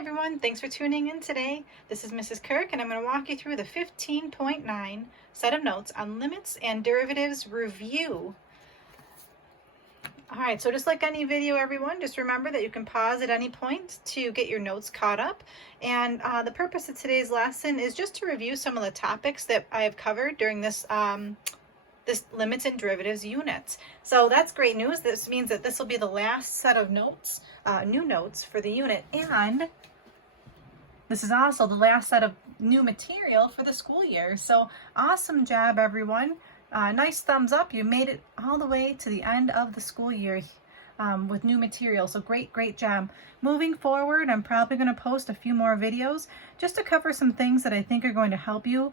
everyone, thanks for tuning in today. This is Mrs. Kirk and I'm going to walk you through the 15.9 set of notes on limits and derivatives review. Alright, so just like any video, everyone, just remember that you can pause at any point to get your notes caught up. And the purpose of today's lesson is just to review some of the topics that I have covered during this limits and derivatives unit. So that's great news. This means that this will be the last set of notes, new notes for the unit, and this is also the last set of new material for the school year. So awesome job, everyone. Nice thumbs up. You made it all the way to the end of the school year with new material. So great job. Moving forward, I'm probably going to post a few more videos just to cover some things that I think are going to help you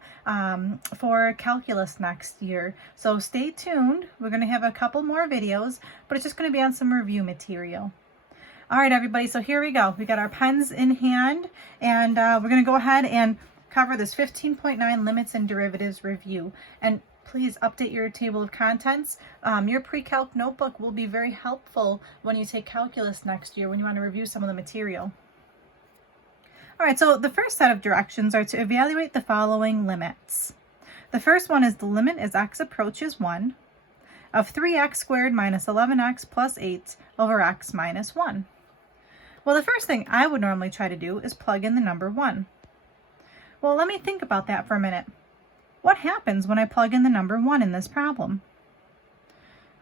for calculus next year. So stay tuned. We're going to have a couple more videos, but it's just going to be on some review material. All right, everybody, so here we go. We got our pens in hand, and we're going to go ahead and cover this 15.9 limits and derivatives review. And please update your table of contents. Your pre-calc notebook will be very helpful when you take calculus next year, when you want to review some of the material. All right, so the first set of directions are to evaluate the following limits. The first one is the limit as x approaches 1 of 3x squared minus 11x plus 8 over x minus 1. Well, the first thing I would normally try to do is plug in the number 1. Well, let me think about that for a minute. What happens when I plug in the number 1 in this problem?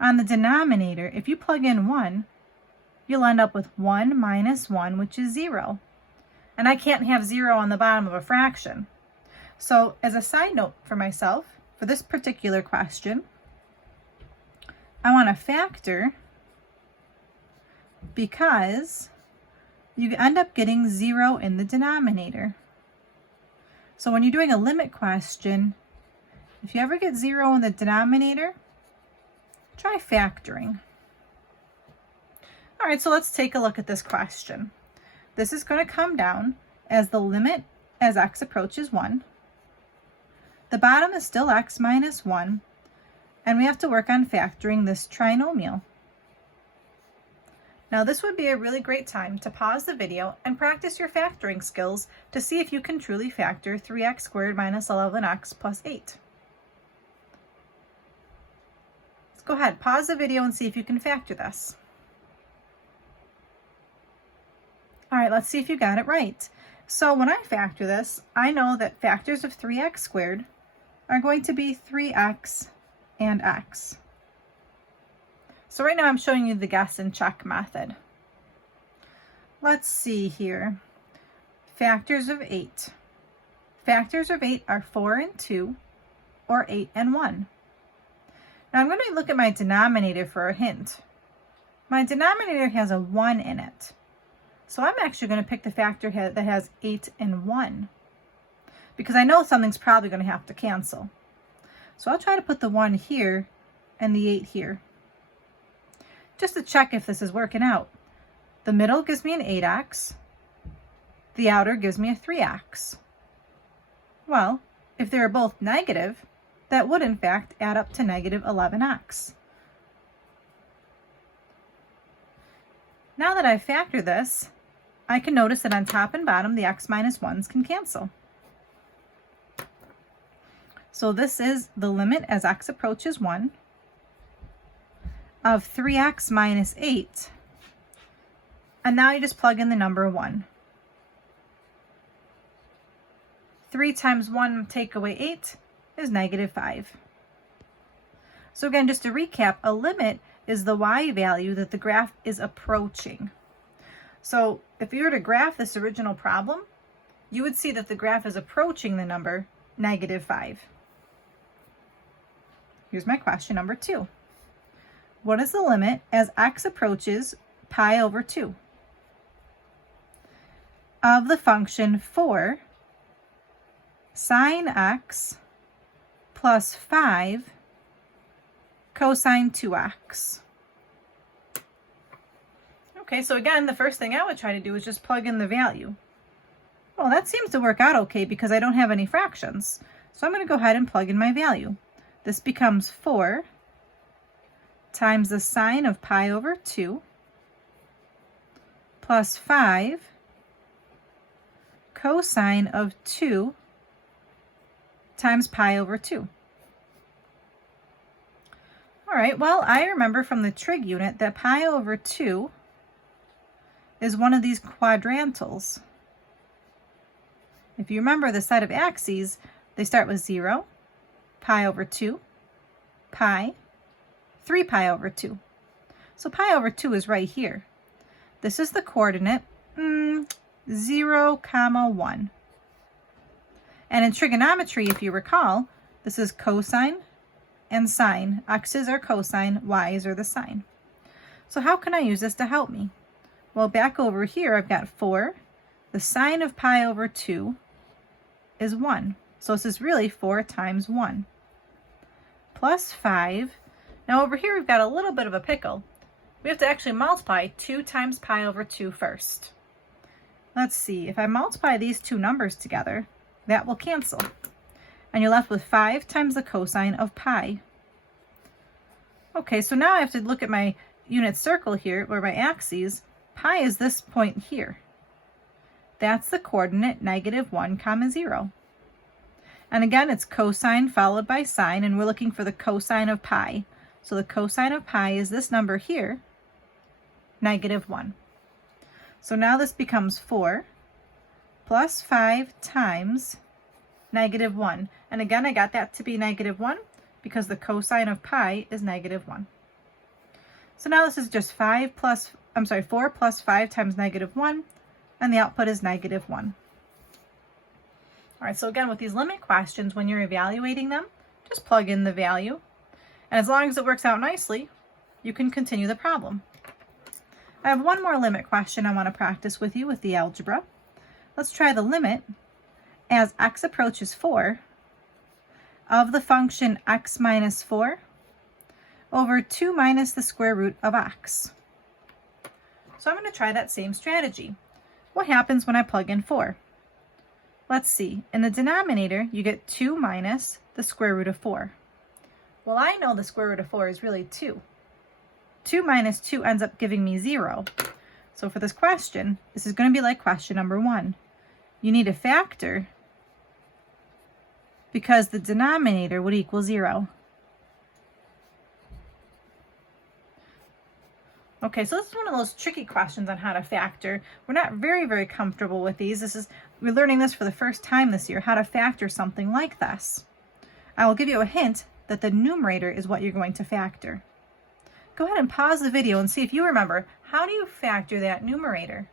On the denominator, if you plug in 1, you'll end up with 1 minus 1, which is 0. And I can't have 0 on the bottom of a fraction. So as a side note for myself, for this particular question, I want to factor because you end up getting 0 in the denominator. So when you're doing a limit question, if you ever get 0 in the denominator, try factoring. All right, so let's take a look at this question. This is going to come down as the limit as x approaches 1. The bottom is still x minus 1, and we have to work on factoring this trinomial. Now this would be a really great time to pause the video and practice your factoring skills to see if you can truly factor 3x squared minus 11x plus 8. Let's go ahead, pause the video and see if you can factor this. All right, let's see if you got it right. So when I factor this, I know that factors of 3x squared are going to be 3x and x. So right now I'm showing you the guess and check method. Let's see here. Factors of 8. Factors of 8 are 4 and 2, or 8 and 1. Now I'm going to look at my denominator for a hint. My denominator has a 1 in it. So I'm actually going to pick the factor that has 8 and 1, because I know something's probably going to have to cancel. So I'll try to put the 1 here and the 8 here, just to check if this is working out. The middle gives me an 8x. The outer gives me a 3x. Well, if they're both negative, that would in fact add up to negative 11x. Now that I've factored this, I can notice that on top and bottom, the x minus 1s can cancel. So this is the limit as x approaches 1 of 3x minus 8. And now you just plug in the number 1. 3 times 1 take away 8 is negative 5. So again, just to recap, a limit is the y value that the graph is approaching. So if you were to graph this original problem, you would see that the graph is approaching the number negative 5. Here's my question number 2. What is the limit as x approaches pi over 2 of the function 4 sine x plus 5 cosine 2x? Okay, so again, the first thing I would try to do is just plug in the value. Well, that seems to work out okay because I don't have any fractions. So I'm going to go ahead and plug in my value. This becomes 4 times the sine of pi over 2 plus 5 cosine of 2 times pi over 2. All right, well, I remember from the trig unit that pi over 2 is one of these quadrantals. If you remember the set of axes, they start with 0, pi over 2, pi, 3 pi over 2. So pi over 2 is right here. This is the coordinate 0, 1. And in trigonometry, if you recall, this is cosine and sine. X's are cosine, Y's are the sine. So how can I use this to help me? Well, back over here, I've got 4. The sine of pi over 2 is 1. So this is really 4 times 1. Plus 5. Now over here, we've got a little bit of a pickle. We have to actually multiply 2 times pi over 2 first. Let's see, if I multiply these two numbers together, that will cancel. And you're left with 5 times the cosine of pi. Okay, so now I have to look at my unit circle here, where my axes, pi is this point here. That's the coordinate -1, 0. And again, it's cosine followed by sine, and we're looking for the cosine of pi. So the cosine of pi is this number here, -1. So now this becomes 4 plus 5 times -1. And again, I got that to be -1 because the cosine of pi is -1. So now this is just 4 plus 5 times -1, and the output is -1. All right, so again, with these limit questions, when you're evaluating them, just plug in the value. And as long as it works out nicely, you can continue the problem. I have one more limit question I want to practice with you with the algebra. Let's try the limit as x approaches 4 of the function x minus 4 over 2 minus the square root of x. So I'm going to try that same strategy. What happens when I plug in 4? Let's see. In the denominator, you get 2 minus the square root of 4. Well, I know the square root of 4 is really 2. 2 minus 2 ends up giving me 0. So for this question, this is going to be like question number 1. You need a factor because the denominator would equal 0. Okay, so this is one of those tricky questions on how to factor. We're not very comfortable with these. We're learning this for the first time this year, how to factor something like this. I will give you a hint that the numerator is what you're going to factor. Go ahead and pause the video and see if you remember, how do you factor that numerator?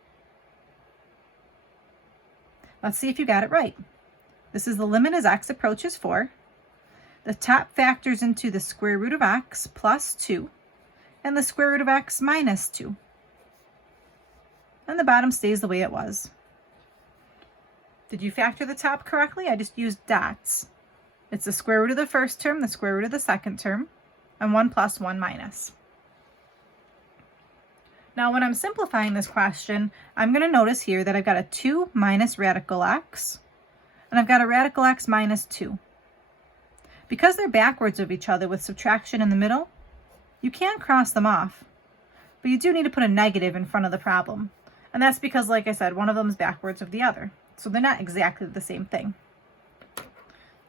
Let's see if you got it right. This is the limit as x approaches 4. The top factors into the square root of x plus 2 and the square root of x minus 2. And the bottom stays the way it was. Did you factor the top correctly? I just used dots. It's the square root of the first term, the square root of the second term, and 1 plus 1 minus. Now when I'm simplifying this question, I'm going to notice here that I've got a 2 minus radical x, and I've got a radical x minus 2. Because they're backwards of each other with subtraction in the middle, you can cross them off, but you do need to put a negative in front of the problem. And that's because, like I said, one of them is backwards of the other. So they're not exactly the same thing.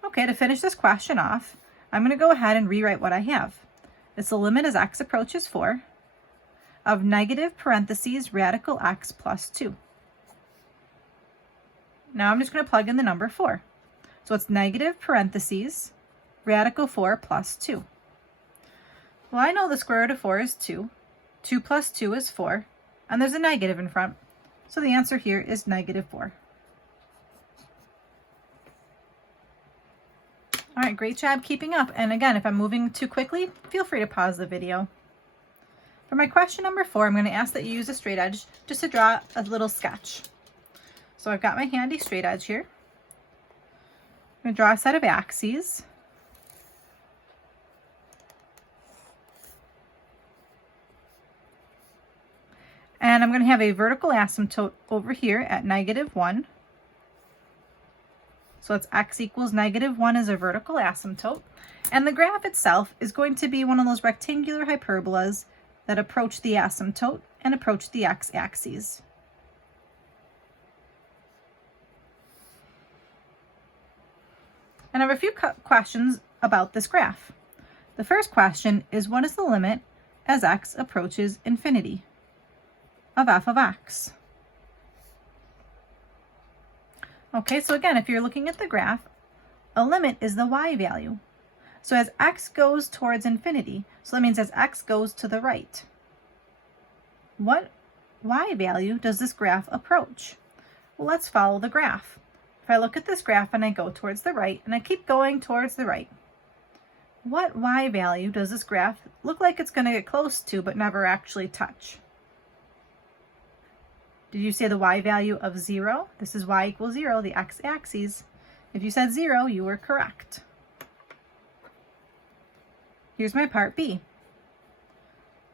Okay, to finish this question off, I'm going to go ahead and rewrite what I have. It's the limit as x approaches 4 of negative parentheses radical x plus 2. Now I'm just going to plug in the number 4. So it's negative parentheses radical 4 plus 2. Well, I know the square root of 4 is 2. 2 plus 2 is 4. And there's a negative in front. So the answer here is -4. All right, great job keeping up. And again, if I'm moving too quickly, feel free to pause the video. For my question number 4, I'm going to ask that you use a straight edge just to draw a little sketch. So I've got my handy straight edge here. I'm going to draw a set of axes. And I'm going to have a vertical asymptote over here at -1. So it's x equals -1 is a vertical asymptote. And the graph itself is going to be one of those rectangular hyperbolas that approach the asymptote and approach the x-axis. And I have a few questions about this graph. The first question is, what is the limit as x approaches infinity of f of x? Okay, so again, if you're looking at the graph, a limit is the y value. So as x goes towards infinity, so that means as x goes to the right, what y value does this graph approach? Well, let's follow the graph. If I look at this graph and I go towards the right, and I keep going towards the right, what y value does this graph look like it's going to get close to but never actually touch? Did you say the y value of 0? This is y equals 0, the x-axis. If you said 0, you were correct. Here's my part B.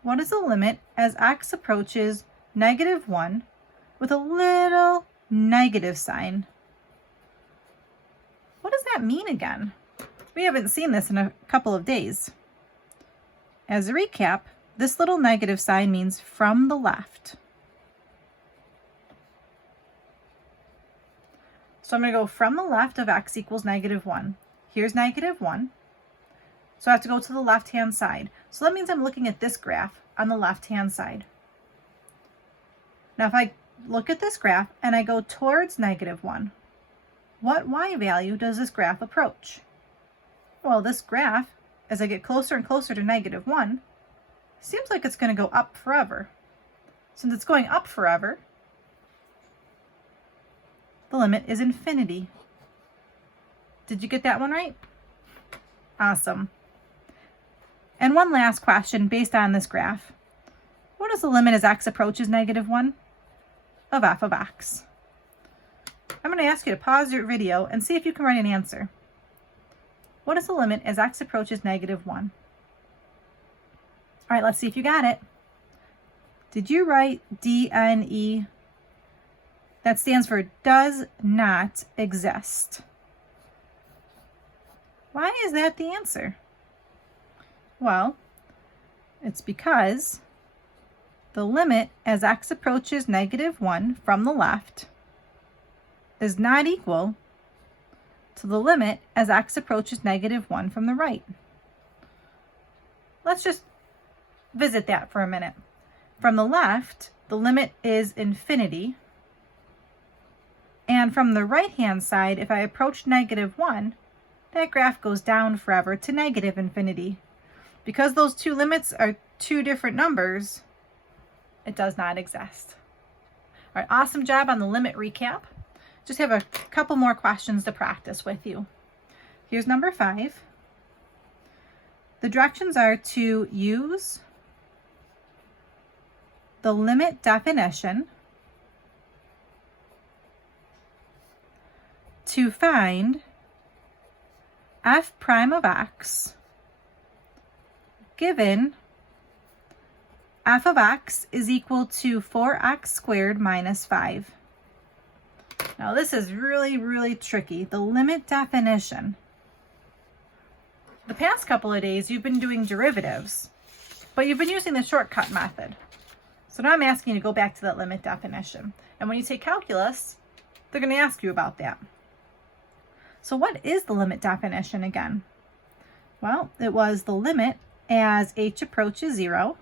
What is the limit as x approaches -1 with a little negative sign? What does that mean again? We haven't seen this in a couple of days. As a recap, this little negative sign means from the left. So I'm going to go from the left of x equals -1. Here's -1. So I have to go to the left-hand side. So that means I'm looking at this graph on the left-hand side. Now if I look at this graph and I go towards -1, what y value does this graph approach? Well, this graph, as I get closer and closer to -1, seems like it's going to go up forever. Since it's going up forever, the limit is infinity. Did you get that one right? Awesome. And one last question based on this graph. What is the limit as x approaches -1 of f of x? I'm going to ask you to pause your video and see if you can write an answer. What is the limit as x approaches -1? All right, let's see if you got it. Did you write DNE? That stands for does not exist. Why is that the answer? Well, it's because the limit as x approaches -1 from the left is not equal to the limit as x approaches -1 from the right. Let's just visit that for a minute. From the left, the limit is infinity. And from the right-hand side, if I approach -1, that graph goes down forever to -infinity. Because those two limits are two different numbers, it does not exist. All right, awesome job on the limit recap. Just have a couple more questions to practice with you. Here's number 5. The directions are to use the limit definition to find f prime of x given f of x is equal to 4x squared minus 5. Now this is really tricky. The limit definition. The past couple of days you've been doing derivatives, but you've been using the shortcut method. So now I'm asking you to go back to that limit definition. And when you take calculus, they're going to ask you about that. So what is the limit definition again? Well, it was the limit as h approaches 0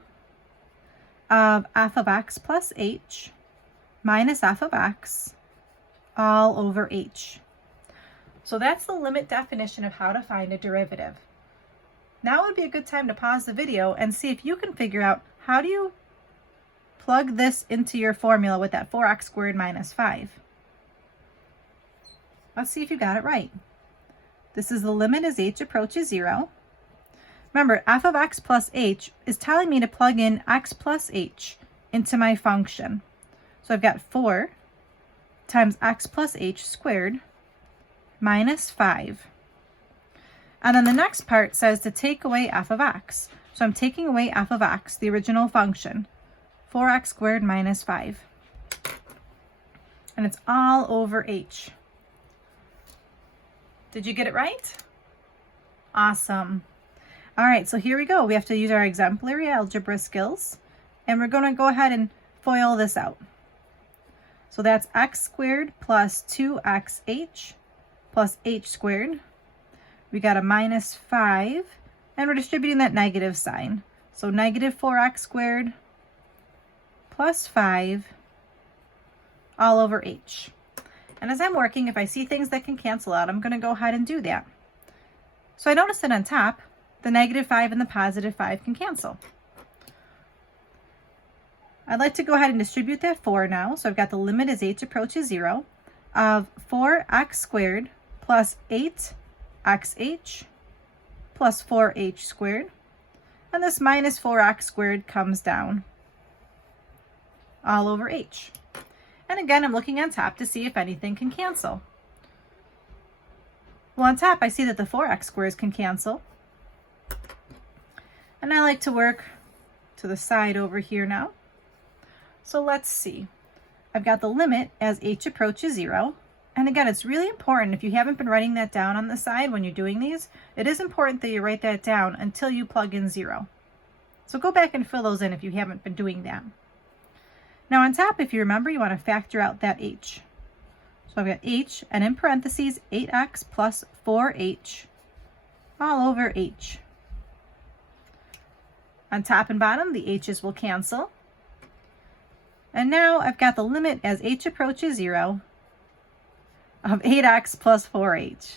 of f of x plus h minus f of x all over h. So that's the limit definition of how to find a derivative. Now would be a good time to pause the video and see if you can figure out how do you plug this into your formula with that 4x squared minus 5. Let's see if you got it right. This is the limit as h approaches 0. Remember, f of x plus h is telling me to plug in x plus h into my function. So I've got 4 times x plus h squared minus 5. And then the next part says to take away f of x. So I'm taking away f of x, the original function, 4x squared minus 5. And it's all over h. Did you get it right? Awesome. All right, so here we go. We have to use our exemplary algebra skills, and we're going to go ahead and FOIL this out. So that's x squared plus 2xh plus h squared we got a minus 5, and we're distributing that negative sign. So negative 4x squared plus 5 all over h. And as I'm working, if I see things that can cancel out, I'm going to go ahead and do that. So I noticed that on top, the negative 5 and the positive 5 can cancel. I'd like to go ahead and distribute that 4 now. So I've got the limit as h approaches 0 of 4x squared plus 8xh plus 4h squared. And this minus 4x squared comes down all over h. And again, I'm looking on top to see if anything can cancel. Well, on top, I see that the 4x squares can cancel. And I like to work to the side over here now. So let's see. I've got the limit as h approaches 0. And again, it's really important, if you haven't been writing that down on the side when you're doing these, it is important that you write that down until you plug in 0. So go back and fill those in if you haven't been doing that. Now on top, if you remember, you want to factor out that h. So I've got h, and in parentheses, 8x plus 4h all over h. On top and bottom, the h's will cancel. And now I've got the limit as h approaches 0 of 8x plus 4h.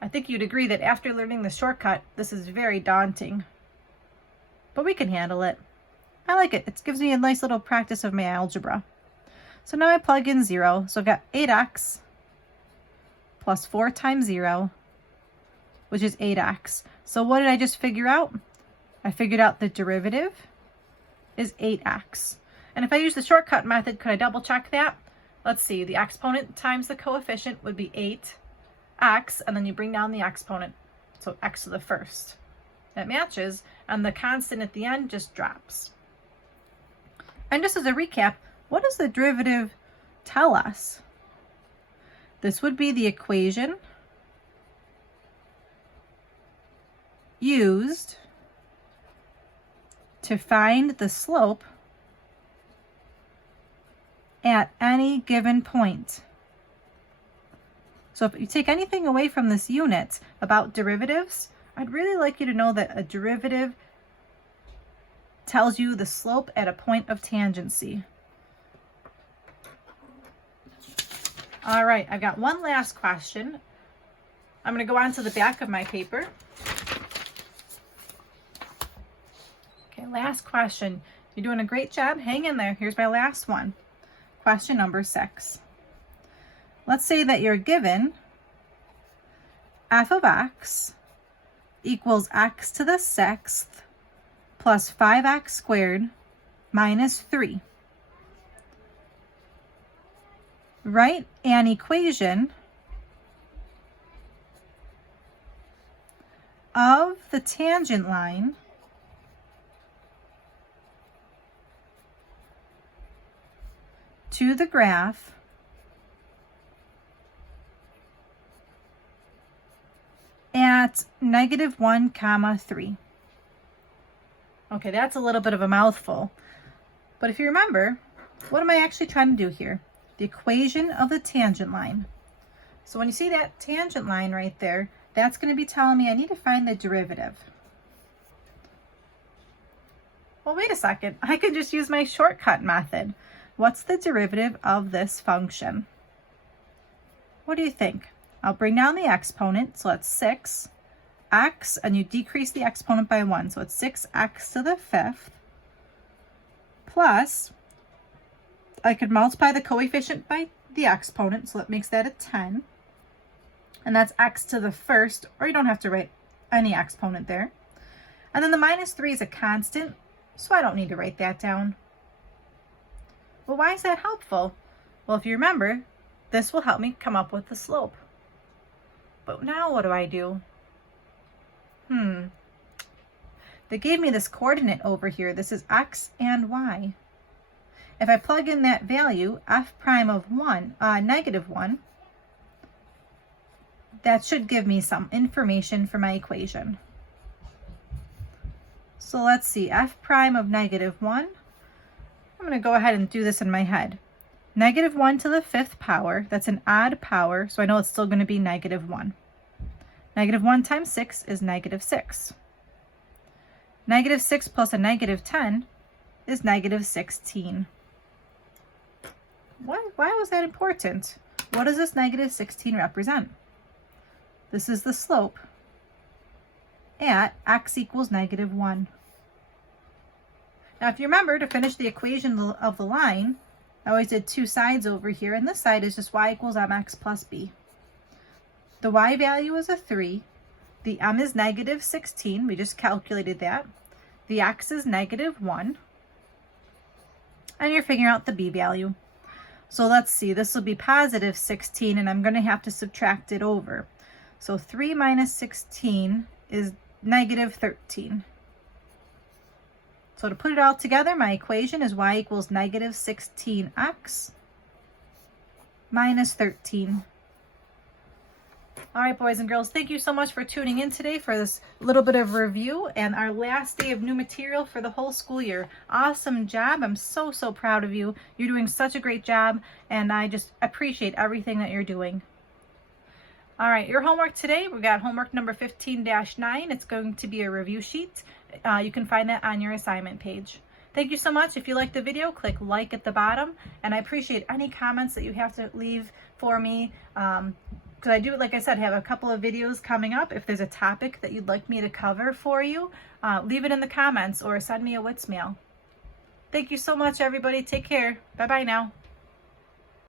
I think you'd agree that after learning the shortcut, this is very daunting. But we can handle it. I like it. It gives me a nice little practice of my algebra. So now I plug in 0. So I've got 8x plus 4 times 0, which is 8x. So what did I just figure out? I figured out the derivative is 8x. And if I use the shortcut method, could I double check that? Let's see. The exponent times the coefficient would be 8x, and then you bring down the exponent. So x to the first. That matches, and the constant at the end just drops. And just as a recap, what does the derivative tell us? This would be the equation used to find the slope at any given point. So if you take anything away from this unit about derivatives, I'd really like you to know that a derivative tells you the slope at a point of tangency. All right, I've got one last question. I'm going to go on to the back of my paper. Okay, last question. You're doing a great job. Hang in there. Here's my last one. Question number 6. Let's say that you're given f of x equals x to the 6th plus 5x squared minus 3. Write an equation of the tangent line to the graph at -1, 3. Okay, that's a little bit of a mouthful. But if you remember, what am I actually trying to do here? The equation of the tangent line. So when you see that tangent line right there, that's going to be telling me I need to find the derivative. Well, wait a second. I could just use my shortcut method. What's the derivative of this function? What do you think? I'll bring down the exponent, so that's 6x, and you decrease the exponent by 1, so it's 6x to the 5th, plus, I could multiply the coefficient by the exponent, so that makes that a 10, and that's x to the 1st, or you don't have to write any exponent there. And then the minus 3 is a constant, so I don't need to write that down. Well, why is that helpful? Well, if you remember, this will help me come up with the slope. But now what do? They gave me this coordinate over here. This is x and y. If I plug in that value, f prime of -1, that should give me some information for my equation. So let's see, f prime of -1. I'm going to go ahead and do this in my head. -1 to the 5th power, that's an odd power, so I know it's still going to be -1. Negative 1 times 6 is negative 6. Negative 6 plus a negative 10 is negative 16. Why was that important? What does this negative 16 represent? This is the slope at x equals negative 1. Now, if you remember, to finish the equation of the line, I always did two sides over here, and this side is just y equals mx plus b. The y value is a 3. The m is negative 16. We just calculated that. The x is negative 1. And you're figuring out the b value. So let's see. This will be positive 16, and I'm going to have to subtract it over. So 3 minus 16 is negative 13. So to put it all together, my equation is y equals negative 16x minus 13. All right, boys and girls, thank you so much for tuning in today for this little bit of review and our last day of new material for the whole school year. Awesome job. I'm so proud of you. You're doing such a great job, and I just appreciate everything that you're doing. All right, your homework today, we got homework number 15-9. It's going to be a review sheet. You can find that on your assignment page. Thank you so much. If you liked the video, click like at the bottom, and I appreciate any comments that you have to leave for me. Because I do, like I said, have a couple of videos coming up. If there's a topic that you'd like me to cover for you, leave it in the comments or send me a WITS mail. Thank you so much, everybody. Take care. Bye-bye now.